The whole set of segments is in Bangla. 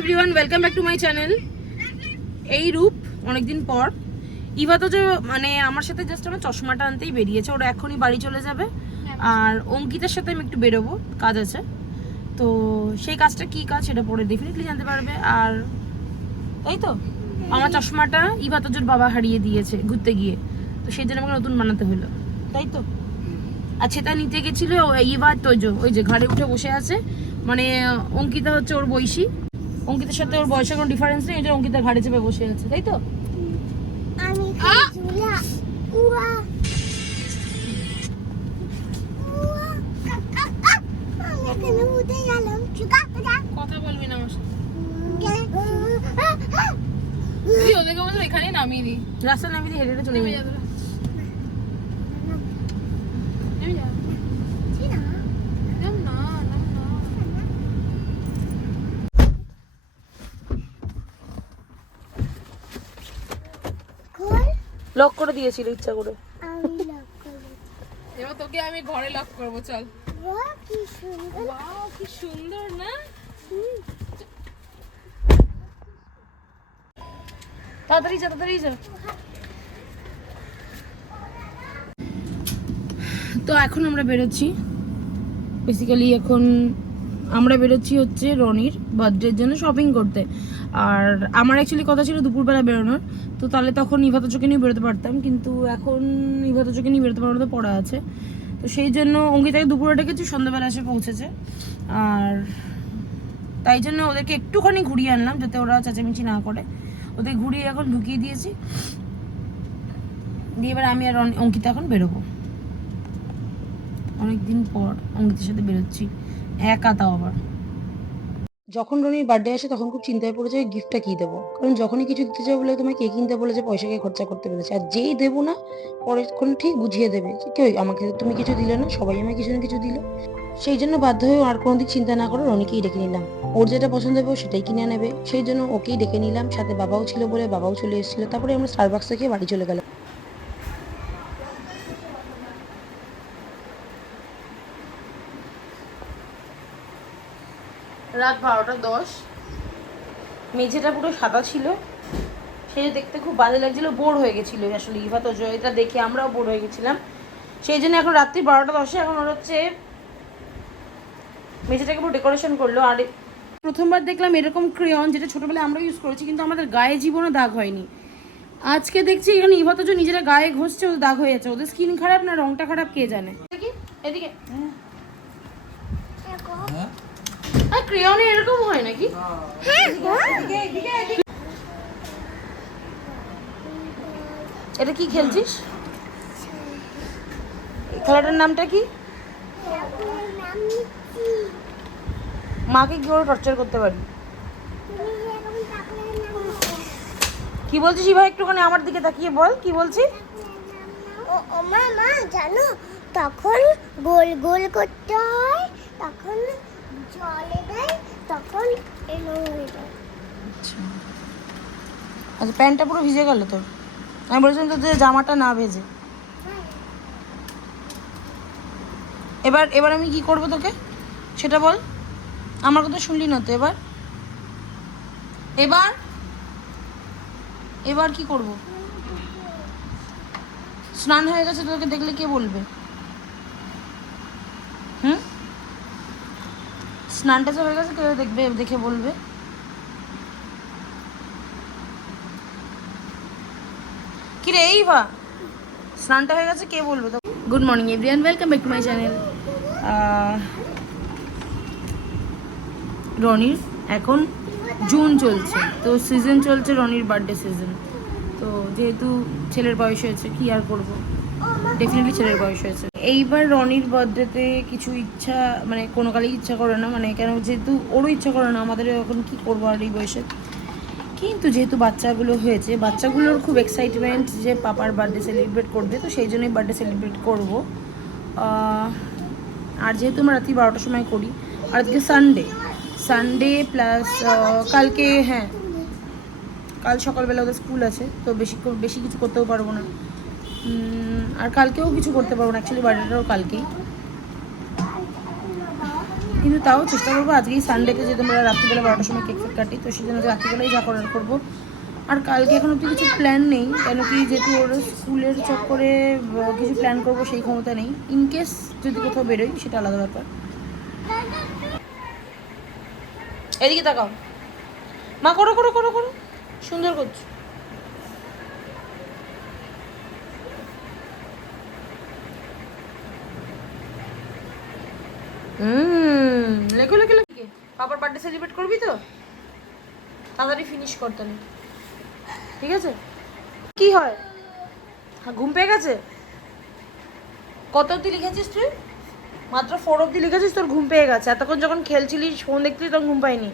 Everyone welcome back to my channel এই রূপ অনেকদিন পর। ইভা তো যে মানে আমার সাথে জাস্ট আমার চশমাটা আনতেই বেরিয়েছে। ওরা এখনই বাড়ি চলে যাবে। আর অঙ্কিতার সাথে আমি একটু বেরোবো। কাজ আছে। তো সেই কাজটা কি কাজ সেটা পরে ডেফিনেটলি জানতে পারবে। আর এই তো, আমার চশমাটা ইভা তোজোর বাবা হারিয়ে দিয়েছে ঘুরতে গিয়ে। তো সেই জন্য আমাকে নতুন বানাতে হলো। তাই তো? আর সেটা নিতে গেছিল ইভা তোজো। ওই যে ঘাড়ে উঠে বসে আছে। মানে অঙ্কিতা হচ্ছে ওর বয়সী অঙ্কিতার সাথে ওর বয়সের কোনো ডিফারেন্স নেই এটা অঙ্কিতের ঘাড়ে চেপে বসে আছে তাই তো? আমি কথা বলবি না আমার সাথে। ওদেরকে বলছো এখানে নামিয়ে দি রাস্তা নামিয়ে দিয়ে হেঁটে হেঁটে চলে যাবে নেমে যা নাম না নাম না খোল লক করে দিয়েছিল ইচ্ছা করে। আমি লক করব এবার তোকে আমি ঘরে লক করব চল। কি সুন্দর। কি সুন্দর না? তাড়াতাড়ি যা তাড়াতাড়ি যা। তো এখন আমরা বেরোচ্ছি। বেসিক্যালি এখন আমরা বেরোচ্ছি হচ্ছে রনির বার্থডের জন্য শপিং করতে। আর আমার অ্যাকচুয়ালি কথা ছিল দুপুরবেলা বেরোনোর, তো তাহলে তখন ইভাতো চোখে নিয়ে বেরোতে পারতাম, কিন্তু এখন ইভাতো চোখে নিয়ে বেরোতে পারব পড়া আছে। তো সেই জন্য অঙ্কিতাকে দুপুরে ডেকেছি, সন্ধ্যাবেলা এসে পৌঁছেছে। আর তাই জন্য ওদেরকে একটুখানি ঘুরিয়ে আনলাম, যাতে ওরা চেঁচামেচি না করে। ওদের ঘুরিয়ে এখন ঢুকিয়ে দিয়েছি। দিয়ে এবার আমি আর অঙ্কিতা এখন বেরোবো। অনেকদিন পর অঙ্কিতার সাথে বেরোচ্ছি, একা তাও আবার। যখন রনির বার্থডে আসে, তখন খুব চিন্তায় পড়ে যায় গিফটটা কি দেবো? কারণ যখনই কিছু দিতে যাব বলে তোমায় কে কিনতে বলেছে পয়সাকে খরচা করতে বলেছে, আর যেই দেবো না পরেক্ষণ ঠিক বুঝিয়ে দেবে কেউ আমাকে, তুমি কিছু দিলে না, সবাই আমায় কিছু না কিছু দিল। সেই জন্য বাধ্য হয়ে আর কোনোদিন চিন্তা না করে রনিকেই ডেকে নিলাম। ওর যেটা পছন্দ হবে ও সেটাই কিনে নেবে। সেই জন্য ওকেই ডেকে নিলাম। সাথে বাবাও ছিল বলে বাবাও চলে এসেছিল। তারপরে আমরা স্টারবাক্স থেকে বাড়ি চলে গেলাম। রাত বারোটা দশ। মেঝেটা পুরো সাদা ছিল। সেই দেখতে খুব বাজে লাগছিল বোর হয়ে গেছিল আসলে ইভা তো এটা দেখে আমরাও বোর হয়ে গেছিলাম। সেই জন্য এখন রাত্রি বারোটা দশে এখন ওর হচ্ছে মেঝেটাকে পুরো ডেকোরেশন করল। আর প্রথমবার দেখলাম এরকম ক্রেয়ন যেটা ছোটোবেলায় আমরা ইউজ করেছি কিন্তু আমাদের গায়ে জীবনে দাগ হয়নি। আজকে দেখছি এখানে ইভা তো যে নিজেরা গায়ে ঘষছে ওদের দাগ হয়ে যাচ্ছে। ওদের স্কিন খারাপ না রংটা খারাপ কে জানে? দেখি। এদিকে আর ক্রেয়নে এরকম হয় নাকি? এটা কি খেলছিস? খেলাটার নামটা কি? মাকে কি করে টর্চার করতে পারি? কি বলছিস ভাই একটুখানি আমার দিকে তাকিয়ে বল কি বলছিস? ও মা মা জানো তখন গোল গোল করতে হয় তখন জলে দেয় তখন এলো হয়ে যায় আচ্ছা প্যান্টটা পুরো ভিজে গেল তোর? আমি বলেছিলাম তো যে জামাটা না ভেজে। এবার এবার আমি কি করব তোকে? সেটা বল। আমার কথা শুনলি না তো এবার? এবার? এবার কি করব? স্নান হয়ে গেছে, তোকে দেখলে কে বলবে? স্নানটা হয়ে গেছে কেউ দেখবে, দেখে বলবে। কি রে এই বা। স্নানটা হয়ে গেছে, কে বলবে? তো good morning everyone welcome back to my channel রনির এখন জুন চলছে, তো সিজন চলছে রনির বার্থডে সিজন তো যেহেতু ছেলের বয়স হয়েছে, কি আর করব? ডেফিনেটলি ছেলের বয়স হয়েছে। এইবার রনির বার্থডেতে কিছু ইচ্ছা মানে কোনো কালেই ইচ্ছা করে না মানে কেন যেহেতু ওরও ইচ্ছা করে না, আমাদের এখন কি করব আর এই বয়সে? কিন্তু যেহেতু বাচ্চাগুলো হয়েছে, বাচ্চাগুলোর খুব এক্সাইটমেন্ট যে পাপার বার্থডে সেলিব্রেট করবে, তো সেই জন্যই বার্থডে সেলিব্রেট করব। আর যেহেতু আমরা রাত্রি বারোটার সময় করি, আর আজকে সানডে সানডে প্লাস কালকে হ্যাঁ কাল সকালবেলা ওদের স্কুল আছে, তো বেশি বেশি কিছু করতেও পারব না। আর কালকেও কিছু করতে পারব না অ্যাকচুয়ালি বার্থডেটাও কালকেই। কিন্তু তাও চেষ্টা করব, আজকেই সানডেতে যদি আমরা রাত্রিবেলা বারোটার সময় কেক ফেক কাটি, তো সেই জন্য রাত্রিবেলাই যা করার করব। আর কালকে এখন অব্দি কিছু প্ল্যান নেই, কেন কি যেহেতু ওর স্কুলের চক্করে কিছু প্ল্যান করব সেই ক্ষমতা নেই। ইন কেস যদি কোথাও বেরোই, সেটা আলাদা ব্যাপার। এদিকে তাকাও। মা, করো করো করো করো। সুন্দর করছ। হুম। লেখো লেখো লেখো। পাপার বার্থডে সেলিব্রেট করবি তো? তাড়াতাড়ি ফিনিশ করতে নেই ঠিক আছে? কি হয়? হ্যাঁ ঘুম পেয়ে গেছে? কত অব্দি লিখেছিস তুই? মাত্র ফোর অব্দি লিখেছিস, তোর ঘুম পেয়ে গেছে। এতক্ষণ যখন খেলছিলিস ফোন দেখছিলিস তখন ঘুম পাইনি।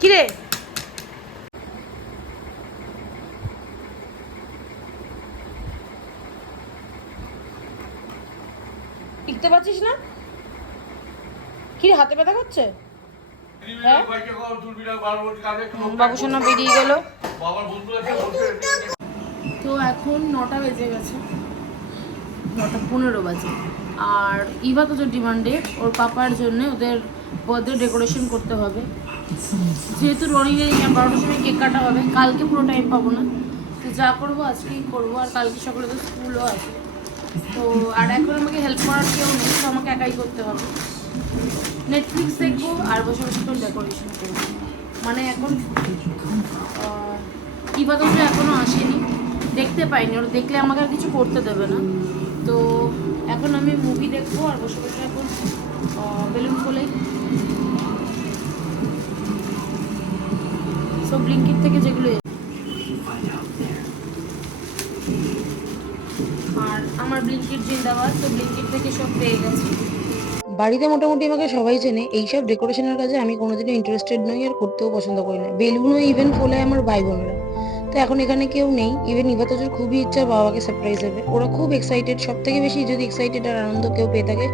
কিরে? লিখতে পারছিস না? কি হাতে ব্যথা করছে? হ্যাঁ? বাবুসোনা বেরিয়ে গেল। তো এখন নটা বেজে গেছে। নটা পনেরো বাজে। আর ইভা তো ডিমান্ডে, ওর পাপার জন্য ওদের বার্থডে ডেকোরেশন করতে হবে। যেহেতু রনিদের বারোটার সময় কেক কাটা হবে, কালকে পুরো টাইম পাবো না। তো যা করব আজকেই করব, আর কালকে সকালে তো স্কুলও আছে। তো আর এখন আমাকে হেল্প করার কেউ নেই তো আমাকে একাই করতে হবে। নেটফ্লিক্স দেখব আর বসে বসে একটু ডেকোরেশন করব। মানে এখন আহ, ইভা তো এখনও আসেনি। দেখতে পাইনি ওর দেখলে আমাকে আর কিছু করতে দেবে না। তো এখন আমি মুভি দেখব আর বসে বসে এখন বেলুন খোলাই সব ব্লিঙ্কিট থেকে যেগুলো আমার ব্লিঙ্কিট জিন্দাবাদ, তো ব্লিঙ্কিট থেকে সব পেয়ে গেছি। বাড়িতে মোটামুটি আমাকে সবাই চেনে এইসব ডেকোরেশনের কাজে আমি কোনোদিনও ইন্টারেস্টেড নই আর করতেও পছন্দ করি না। বেলুনও ইভেন ফোলে আমার ভাই বোনরা। তো এখন এখানে কেউ নেই ইভেন ইভাতজের খুবই ইচ্ছা, বাবাকে সারপ্রাইজ দেবে। ওরা খুব এক্সাইটেড সব থেকে বেশি যদি এক্সাইটেড আর আনন্দ কেউ পেয়ে থাকে,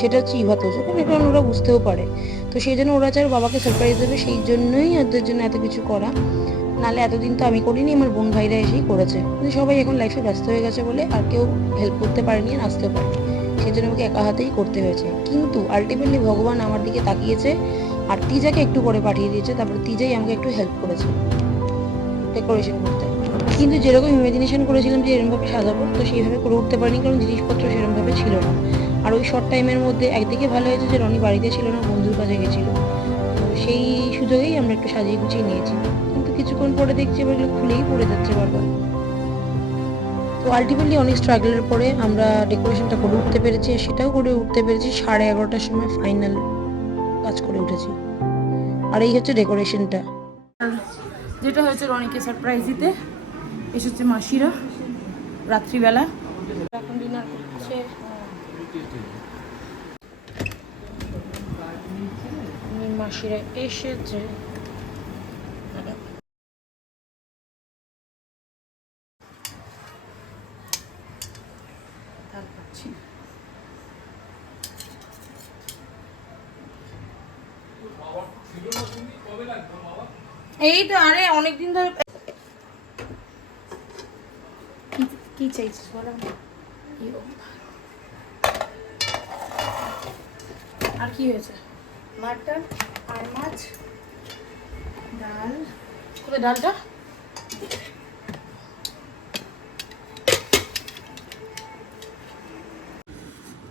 সেটা হচ্ছে ইভাতজ কারণ কারণ ওরা বুঝতেও পারে। তো সেই জন্য ওরা চায় বাবাকে সারপ্রাইজ দেবে, সেই জন্যই ওদের জন্য এত কিছু করা। নাহলে এতদিন তো আমি করিনি, আমার বোন ভাইরা এসেই করেছে। কিন্তু সবাই এখন লাইফে ব্যস্ত হয়ে গেছে বলে আর কেউ হেল্প করতে পারেনি আর আসতেও পারেনি। সেই জন্য আমাকে একা হাতেই করতে হয়েছে। কিন্তু আলটিমেটলি ভগবান আমার দিকে তাকিয়েছে আর তিজাকে একটু পরে পাঠিয়ে দিয়েছে, তারপর তিজাই আমাকে একটু হেল্প করেছে ডেকোরেশন করতে। কিন্তু যেরকম ইমাজিনেশন করেছিলাম যে এরকমভাবে সাজাবো, তো সেইভাবে করে উঠতে পারিনি, কারণ জিনিসপত্র সেরকমভাবে ছিল না। আর ওই শর্ট টাইমের মধ্যে একদিকে ভালো হয়েছে যে রনি বাড়িতে ছিল না, বন্ধুর কাছে গেছিল। তো সেই সুযোগেই আমরা একটু সাজিয়ে গুছিয়ে নিয়েছি। কিছুক্ষণ পরে দেখছি এবার এগুলো খুলেই পড়ে যাচ্ছে বারবার। তো আলটিমেটলি অনেক স্ট্রাগলের পরে আমরা ডেকোরেশনটা করে উঠতে পেরেছি সেটাও করে উঠতে পেরেছি সাড়ে এগারোটার সময় ফাইনাল কাজ করে উঠেছি। আর এই হচ্ছে ডেকোরেশনটা যেটা হয়েছে রনিকে সারপ্রাইজ দিতে এসেছে মাসিরা রাত্রিবেলা। এখন ডিনার করছে। মাসিরা এসেছে তার পাচ্ছি না। এই তো আরে অনেকদিন ধরে কি- চাইছিস বলো? আর কি হয়েছে? মাটন আর মাছ ডাল। কোথায় ডালটা?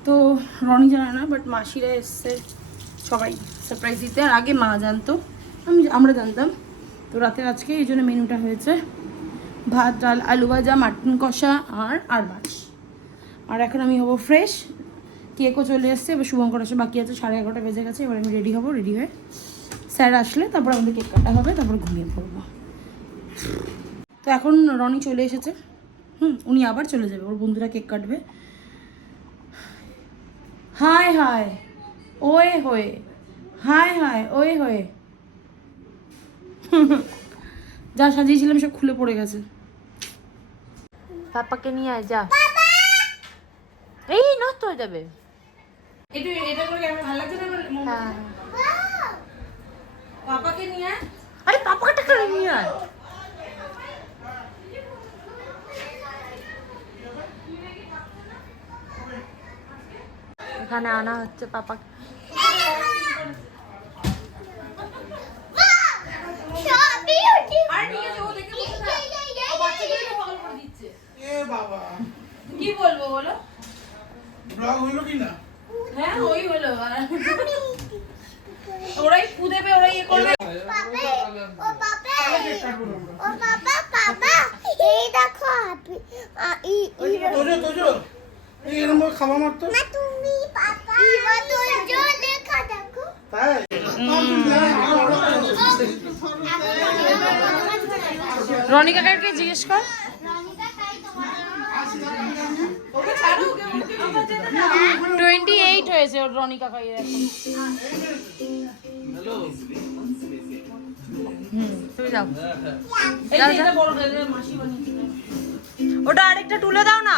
তো রনি জানে না বাট মাসিরা এসছে সবাই সারপ্রাইজ দিতে। আর আগে মা জানতো। আমি আমরা জানতাম। তো রাতের আজকে এই জন্য মেনুটা হয়েছে ভাত, ডাল, আলু ভাজা, মাটন কষা আর আর মাছ। আর এখন আমি হব ফ্রেশ। কেকও চলে এসছে, এবার শুভঙ্কর আসে বাকি আছে, সাড়ে এগারোটা বেজে গেছে, এবার আমি রেডি হব, রেডি হয়ে স্যার আসলে তারপর আমাদের কেক কাটা হবে, তারপর ঘুমিয়ে পড়ব। তো এখন রনি চলে এসেছে। হুম, উনি আবার চলে যাবে, ওর বন্ধুরা কেক কাটবে। হায় হায়, ওয়ে হয়ে, হায় হায়, ওয়ে হয়ে। যা সাজিয়েছিলাম সব খুলে পড়ে গেছে। পাপাকে নিয়ে আয় যা। এই নষ্ট হয়ে যাবে। একটু এটা করে আমার ভালো লাগছে না হ্যাঁ। পাপাকে নিয়ে আয়। আরে পাপাকে করে নিয়ে আয়। এখানে আনা হচ্ছে পাপা সবই উঠি এ বাবা কি বলব বলো ব্লগ হলো কি না হ্যাঁ ওই হলো আর ওরাই কুদেবে ওরাই ইয়ে করবে পাপে ও পাপে ও পাপা পাপা এই দেখো আপনি আ, ই ই তোজো তোজো এই এরকম ভাবে খাওয়া মারতো না তুমি পাপা ইবা তো জো লেখা দেখো তাই রনি কাকাকে জিজ্ঞেস কর। টোয়েন্টি এইট হয়েছে ওর রনি কাকাই ওটা আরেকটা তুলে দাও না।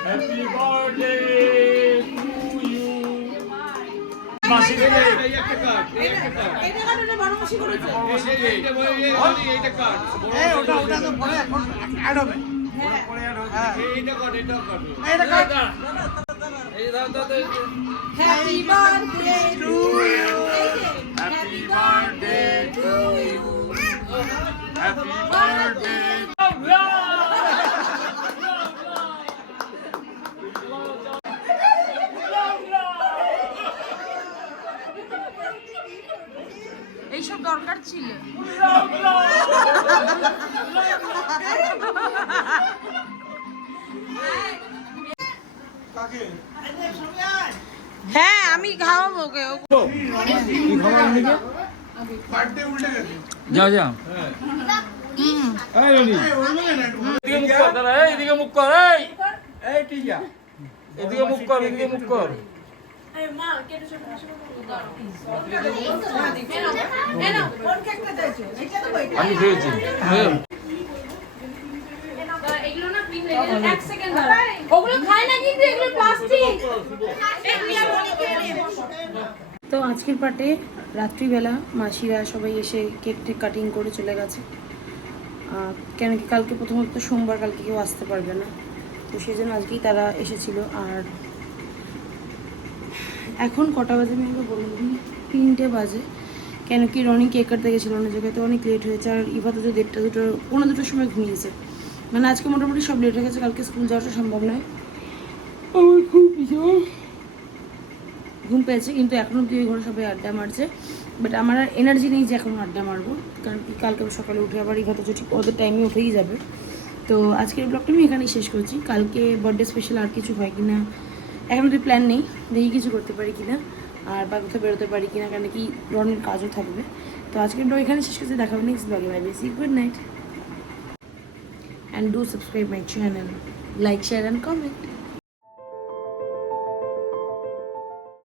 Happy birthday to you. মাসি গেলে এই একটা কার্ড এই একটা কার্ড এটা কার্ড এটা বড় মাসি করেছে এইটা বড় এইটা কার্ড এই ওটা ওটা তো পরে এখন অ্যাড হবে হ্যাঁ এইটা কার্ড এটা কার্ড এইটা কার্ড দাও happy birthday to happy birthday to you happy birthday এইসব দরকার ছিল। হ্যাঁ আমি খাওয়াবো ওকে যা যা। এদিকে মুখ কর এই এদিকে মুখ কর এই এই টিয়া এদিকে মুখ কর এদিকে মুখ কর আমি খেয়েছি তো আজকের পার্টে রাত্রিবেলা মাসিরা সবাই এসে কেক টেক কাটিং করে চলে গেছে। কেন কি কালকে প্রথমত সোমবার, কালকে কেউ আসতে পারবে না। তো সেই জন্য আজকেই তারা এসেছিল। আর এখন কটা বাজে আমি একবার তিনটে বাজে। কেন কি রনি কেক কাটতে গেছিল অন্য জায়গায়, তো অনেক লেট হয়েছে। আর ইভা তো দেড়টা, দুটো পনেরো দুটোর সময় ঘুমিয়েছে। মানে আজকে মোটামুটি সব লেট হয়ে গেছে কালকে স্কুল যাওয়াটা সম্ভব নয়। আমার খুব ঘুম পেয়েছে কিন্তু এখনও ওই ঘরে সবাই আড্ডা মারছে। বাট আমার আর এনার্জি নেই যে এখন আড্ডা মারবো কারণ কালকে সকালে উঠে আবার ইভা তো ঠিক ওদের টাইমে উঠেই যাবে। তো আজকের ব্লগটা আমি এখানেই শেষ করছি। কালকে বার্থডে স্পেশাল আর কিছু হয় কি না এখন তো প্ল্যান নেই দেখি কিছু করতে পারি কি না আর বা কোথাও বেরোতে পারি কি না কেন কি রনের কাজও থাকবে। তো আজকের ব্লগ এখানে শেষ করছি দেখাবো নেক্সট ব্লগে বাই বেসি good night and do subscribe my channel like share and comment